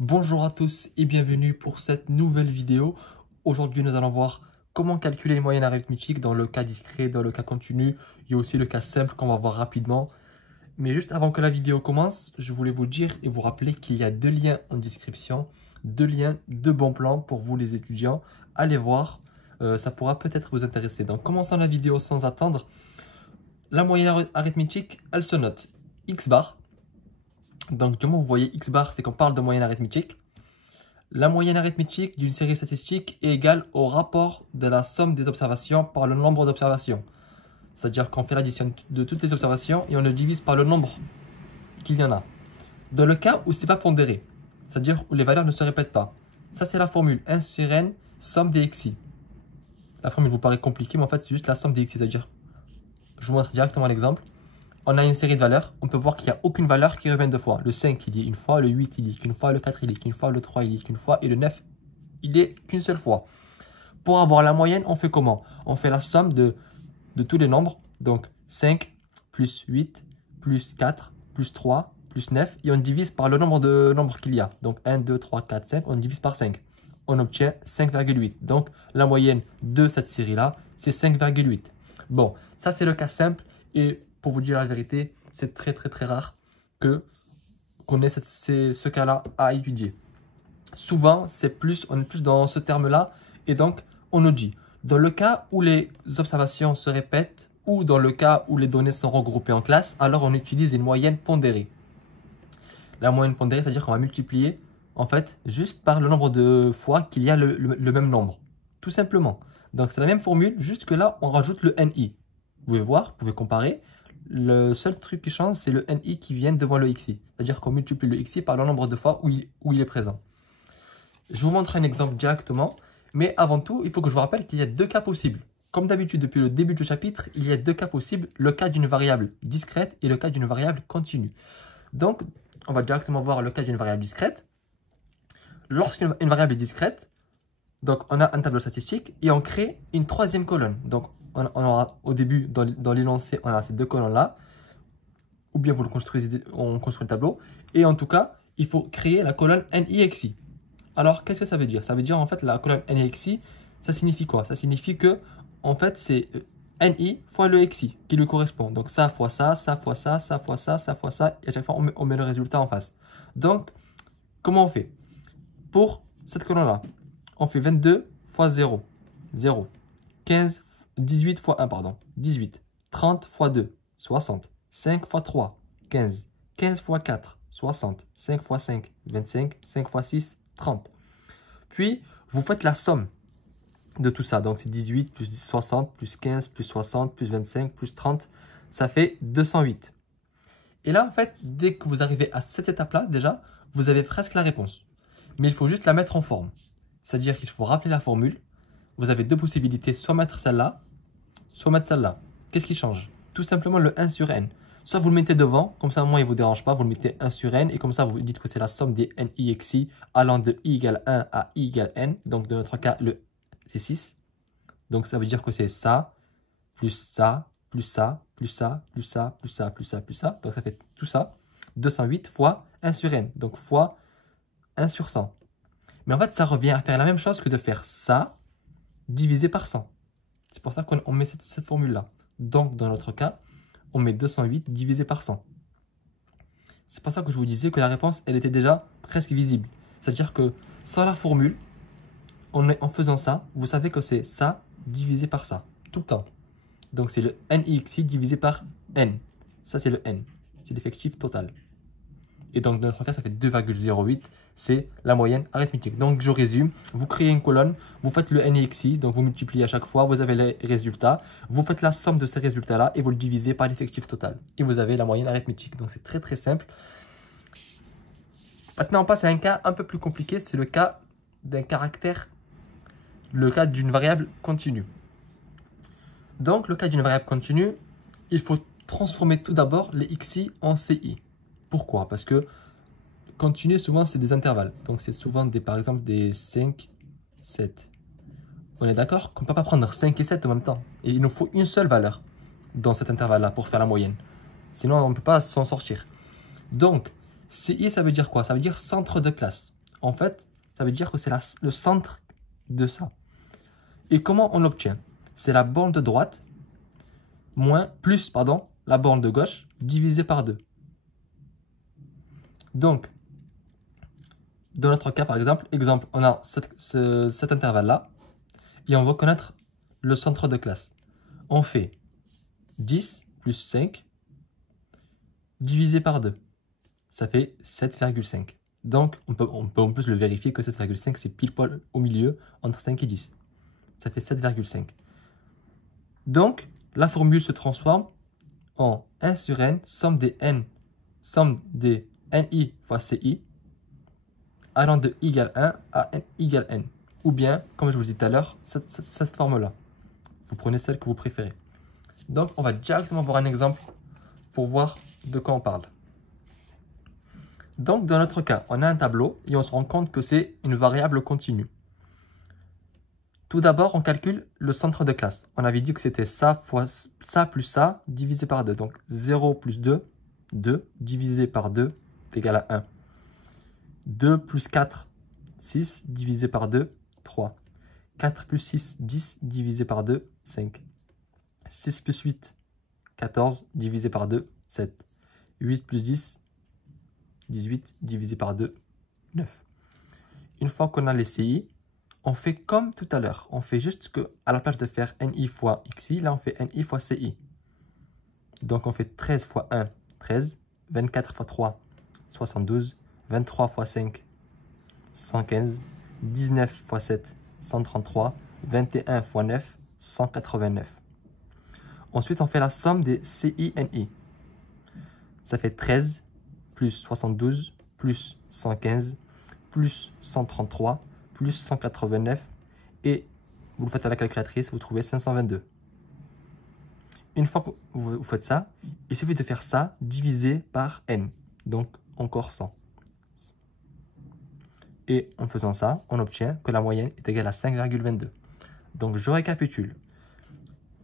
Bonjour à tous et bienvenue pour cette nouvelle vidéo. Aujourd'hui, nous allons voir comment calculer les moyennes arithmétiques dans le cas discret, dans le cas continu. Il y a aussi le cas simple qu'on va voir rapidement. Mais juste avant que la vidéo commence, je voulais vous dire et vous rappeler qu'il y a deux liens en description, deux liens de bons plans pour vous les étudiants. Allez voir, ça pourra peut-être vous intéresser. Donc commençons la vidéo sans attendre. La moyenne arithmétique, elle se note x bar. Donc, du moment où vous voyez x bar, c'est qu'on parle de moyenne arithmétique. La moyenne arithmétique d'une série statistique est égale au rapport de la somme des observations par le nombre d'observations. C'est-à-dire qu'on fait l'addition de toutes les observations et on le divise par le nombre qu'il y en a. Dans le cas où ce n'est pas pondéré, c'est-à-dire où les valeurs ne se répètent pas, ça c'est la formule 1 sur n, somme des xi. La formule vous paraît compliquée, mais en fait c'est juste la somme des xi, c'est-à-dire, je vous montre directement l'exemple. On a une série de valeurs, on peut voir qu'il n'y a aucune valeur qui revient deux fois. Le 5, il y est une fois, le 8, il y est qu'une fois, le 4, il y est qu'une fois, le 3, il y est qu'une fois, et le 9, il est qu'une seule fois. Pour avoir la moyenne, on fait comment? On fait la somme de tous les nombres, donc 5 plus 8 plus 4 plus 3 plus 9, et on divise par le nombre de nombres qu'il y a. Donc 1, 2, 3, 4, 5, on divise par 5. On obtient 5,8. Donc la moyenne de cette série-là, c'est 5,8. Bon, ça c'est le cas simple, et pour vous dire la vérité, c'est très rare qu'on ait ce cas-là à étudier. Souvent, on est plus dans ce terme-là, et donc on nous dit, dans le cas où les observations se répètent, ou dans le cas où les données sont regroupées en classe, alors on utilise une moyenne pondérée. La moyenne pondérée, c'est-à-dire qu'on va multiplier, en fait, juste par le nombre de fois qu'il y a le même nombre. Tout simplement. Donc c'est la même formule, juste que là, on rajoute le NI. Vous pouvez voir, vous pouvez comparer. Le seul truc qui change, c'est le NI qui vient devant le XI. C'est-à-dire qu'on multiplie le XI par le nombre de fois où il est présent. Je vous montre un exemple directement. Mais avant tout, il faut que je vous rappelle qu'il y a deux cas possibles. Comme d'habitude, depuis le début du chapitre, il y a deux cas possibles. Le cas d'une variable discrète et le cas d'une variable continue. Donc, on va directement voir le cas d'une variable discrète. Lorsqu'une variable est discrète, donc on a un tableau statistique et on crée une troisième colonne. Donc, on aura au début, dans l'énoncé, on a ces deux colonnes-là. Ou bien vous le construisez, on construit le tableau. Et en tout cas, il faut créer la colonne NIXI. Alors, qu'est-ce que ça veut dire? Ça veut dire, en fait, la colonne NIXI, ça signifie quoi? Ça signifie que, en fait, c'est NI fois le XI qui lui correspond. Donc, ça fois ça, ça fois ça, ça fois ça, ça fois ça. Et à chaque fois, on met le résultat en face. Donc, comment on fait? Pour cette colonne-là, on fait 22 fois 0, 0. 18 fois 1, pardon, 18. 30 fois 2, 60. 5 fois 3, 15. 15 fois 4, 60. 5 fois 5, 25. 5 fois 6, 30. Puis, vous faites la somme de tout ça. Donc, c'est 18 plus 60 plus 15 plus 60 plus 25 plus 30. Ça fait 208. Et là, en fait, dès que vous arrivez à cette étape-là, déjà, vous avez presque la réponse. Mais il faut juste la mettre en forme. C'est-à-dire qu'il faut rappeler la formule. Vous avez deux possibilités, soit mettre celle-là, soit mettre celle-là. Qu'est-ce qui change? Tout simplement le 1 sur n. Soit vous le mettez devant, comme ça, moi, il ne vous dérange pas, vous le mettez 1 sur n, et comme ça, vous dites que c'est la somme des NIXI allant de i égale 1 à i égale n. Donc, dans notre cas, c'est 6. Donc, ça veut dire que c'est ça, plus ça, plus ça, plus ça, plus ça, plus ça, plus ça, plus ça. Donc, ça fait tout ça. 208 fois 1 sur n. Donc, fois 1 sur 100. Mais en fait, ça revient à faire la même chose que de faire ça divisé par 100. C'est pour ça qu'on met cette formule-là. Donc, dans notre cas, on met 208 divisé par 100. C'est pour ça que je vous disais que la réponse, elle était déjà presque visible. C'est-à-dire que sans la formule, en faisant ça, vous savez que c'est ça divisé par ça, tout le temps. Donc, c'est le NIXI divisé par N. Ça, c'est le N. C'est l'effectif total. Et donc, dans notre cas, ça fait 2,08. C'est la moyenne arithmétique. Donc, je résume. Vous créez une colonne, vous faites le NIXI, donc vous multipliez à chaque fois, vous avez les résultats. Vous faites la somme de ces résultats-là et vous le divisez par l'effectif total. Et vous avez la moyenne arithmétique. Donc, c'est très simple. Maintenant, on passe à un cas un peu plus compliqué. C'est le cas d'un caractère, le cas d'une variable continue. Donc, le cas d'une variable continue, il faut transformer tout d'abord les XI en CI. Pourquoi? Parce que continu, souvent, c'est des intervalles. Donc, c'est souvent, par exemple, des 5, 7. On est d'accord qu'on ne peut pas prendre 5 et 7 en même temps. Et il nous faut une seule valeur dans cet intervalle-là pour faire la moyenne. Sinon, on ne peut pas s'en sortir. Donc, CI, ça veut dire quoi? Ça veut dire centre de classe. En fait, ça veut dire que c'est le centre de ça. Et comment on l'obtient? C'est la borne de droite plus la borne de gauche divisée par 2. Donc, dans notre cas, par exemple, on a cet intervalle-là et on veut connaître le centre de classe. On fait 10 plus 5 divisé par 2. Ça fait 7,5. Donc, on peut en plus le vérifier que 7,5, c'est pile poil au milieu entre 5 et 10. Ça fait 7,5. Donc, la formule se transforme en 1 sur n, somme des ni fois ci, allant de i égale 1 à n égale n. Ou bien, comme je vous disais tout à l'heure, cette forme-là. Vous prenez celle que vous préférez. Donc, on va directement voir un exemple pour voir de quoi on parle. Donc, dans notre cas, on a un tableau et on se rend compte que c'est une variable continue. Tout d'abord, on calcule le centre de classe. On avait dit que c'était ça fois ça plus ça divisé par 2. Donc, 0 plus 2, 2 divisé par 2 est égal à 1. 2 plus 4, 6 divisé par 2, 3. 4 plus 6, 10 divisé par 2, 5. 6 plus 8, 14 divisé par 2, 7. 8 plus 10, 18 divisé par 2, 9. Une fois qu'on a les CI, on fait comme tout à l'heure. On fait juste que, à la place de faire NI fois XI, là on fait NI fois CI. Donc on fait 13 fois 1, 13. 24 fois 3, 72. 23 fois 5, 115. 19 fois 7, 133. 21 fois 9, 189. Ensuite, on fait la somme des CI-NI. Ça fait 13 plus 72 plus 115 plus 133 plus 189 et vous le faites à la calculatrice, vous trouvez 522. Une fois que vous faites ça, il suffit de faire ça divisé par n, donc encore 100. Et en faisant ça, on obtient que la moyenne est égale à 5,22. Donc je récapitule.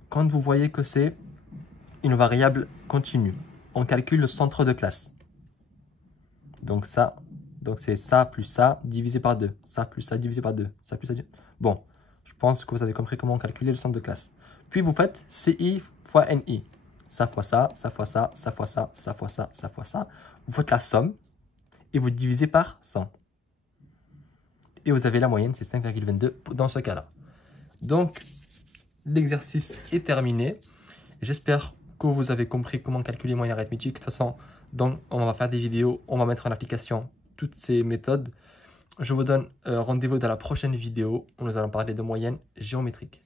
Quand vous voyez que c'est une variable continue, on calcule le centre de classe. Donc c'est ça plus ça divisé par 2. Ça plus ça divisé par 2. Ça plus ça. Bon, je pense que vous avez compris comment calculer le centre de classe. Puis vous faites CI fois NI. Ça fois ça, ça fois ça, ça fois ça, ça fois ça, ça fois ça. Vous faites la somme et vous divisez par 100. Et vous avez la moyenne, c'est 5,22 dans ce cas-là. Donc, l'exercice est terminé. J'espère que vous avez compris comment calculer moyenne arithmétique. De toute façon, on va faire des vidéos, on va mettre en application toutes ces méthodes. Je vous donne rendez-vous dans la prochaine vidéo où nous allons parler de moyenne géométrique.